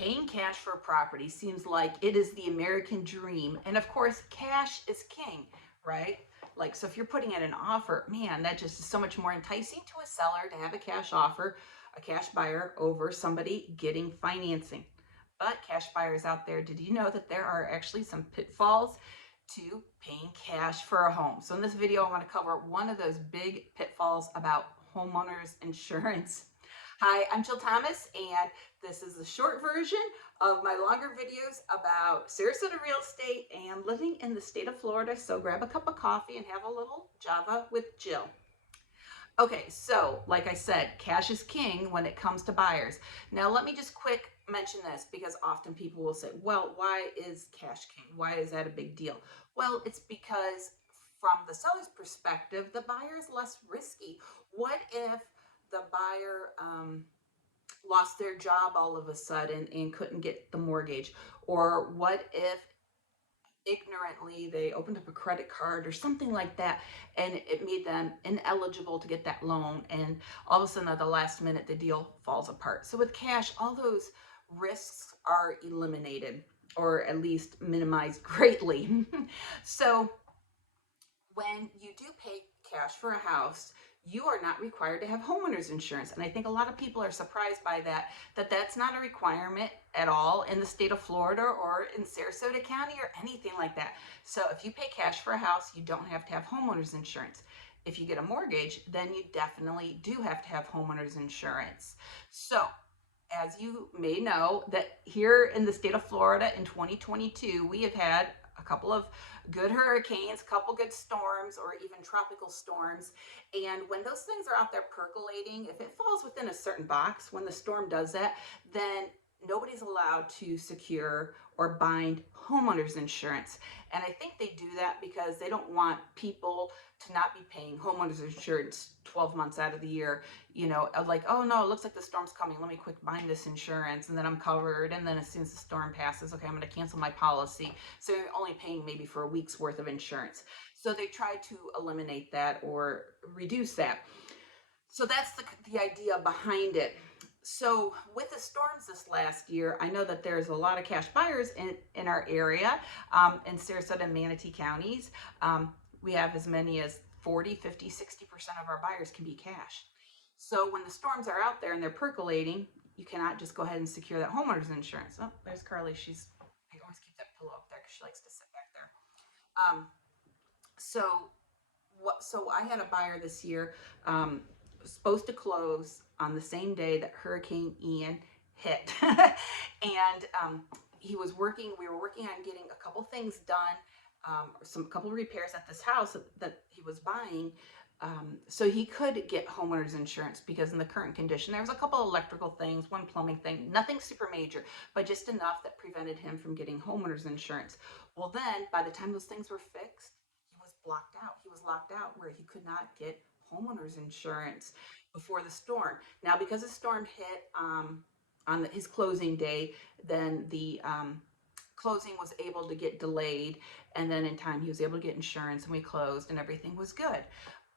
Paying cash for a property seems like it is the American dream. And of course, cash is king, right? Like, so if you're putting in an offer, man, that just is so much more enticing to a seller to have a cash offer, a cash buyer over somebody getting financing. But cash buyers out there, did you know that there are actually some pitfalls to paying cash for a home? So in this video, I want to cover one of those big pitfalls about homeowners insurance. Hi, I'm Jill Thomas, and this is the short version of my longer videos about Sarasota real estate and living in the state of Florida. So grab a cup of coffee and have a little Java with Jill. Okay, so like I said, cash is king when it comes to buyers. Now let me just quick mention this because often people will say, well, why is cash king? Why is that a big deal? Well, it's because from the seller's perspective, the buyer is less risky. What if the buyer lost their job all of a sudden and couldn't get the mortgage? Or what if ignorantly they opened up a credit card or something like that and it made them ineligible to get that loan, and all of a sudden at the last minute the deal falls apart? So with cash, all those risks are eliminated or at least minimized greatly. So when you do pay cash for a house, you are not required to have homeowners insurance. And I think a lot of people are surprised by that's not a requirement at all in the state of Florida or in Sarasota County or anything like that. So if you pay cash for a house, you don't have to have homeowners insurance. If you get a mortgage, then you definitely do have to have homeowners insurance. So as you may know, that here in the state of Florida in 2022, we have had a couple of good hurricanes, a couple good storms, or even tropical storms. And when those things are out there percolating, if it falls within a certain box, when the storm does that, then nobody's allowed to secure or bind homeowners insurance. And I think they do that because they don't want people to not be paying homeowners insurance 12 months out of the year, of like, oh no, it looks like the storm's coming, let me quick bind this insurance and then I'm covered. And then as soon as the storm passes, okay, I'm going to cancel my policy. So you're only paying maybe for a week's worth of insurance. So they try to eliminate that or reduce that. So that's the idea behind it. So with the storms this last year, I know that there's a lot of cash buyers in our area, in Sarasota and Manatee Counties. We have as many as 40, 50, 60% of our buyers can be cash. So when the storms are out there and they're percolating, you cannot just go ahead and secure that homeowner's insurance. Oh, there's Carly. I always keep that pillow up there because she likes to sit back there. So I had a buyer this year, supposed to close on the same day that Hurricane Ian hit. And we were working on getting a couple things done, a couple repairs at this house that he was buying, so he could get homeowners insurance, because in the current condition, there was a couple electrical things, one plumbing thing, nothing super major, but just enough that prevented him from getting homeowners insurance. Well, then by the time those things were fixed, he was blocked out. He was locked out where he could not get homeowners insurance before the storm. Now, because the storm hit on his closing day, then the closing was able to get delayed, and then in time he was able to get insurance and we closed and everything was good.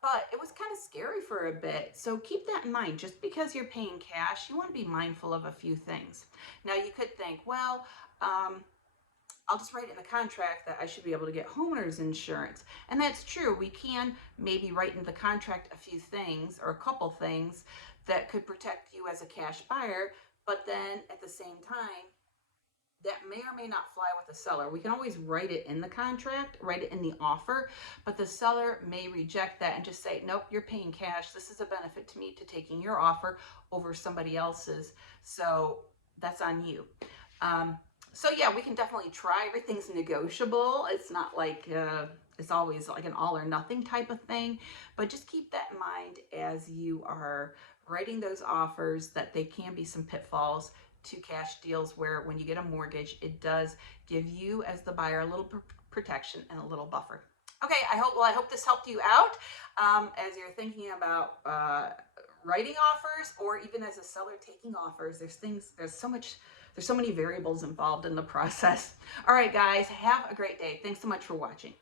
But it was kind of scary for a bit. So keep that in mind. Just because you're paying cash, you want to be mindful of a few things. Now you could think, well, I'll just write in the contract that I should be able to get homeowners insurance. And that's true. We can maybe write in the contract a few things or a couple things that could protect you as a cash buyer, but then at the same time, that may or may not fly with the seller. We can always write it in the contract, write it in the offer, but the seller may reject that and just say, nope, you're paying cash. This is a benefit to me to taking your offer over somebody else's. So that's on you. So yeah, we can definitely try. Everything's negotiable. It's not like it's always like an all or nothing type of thing, but just keep that in mind as you are writing those offers, that they can be some pitfalls to cash deals where when you get a mortgage, it does give you as the buyer a little protection and a litso buffer. Okay, I hope this helped you out as you're thinking about writing offers, or even as a seller taking offers. There's so many variables involved in the process. All right, guys, have a great day. Thanks so much for watching.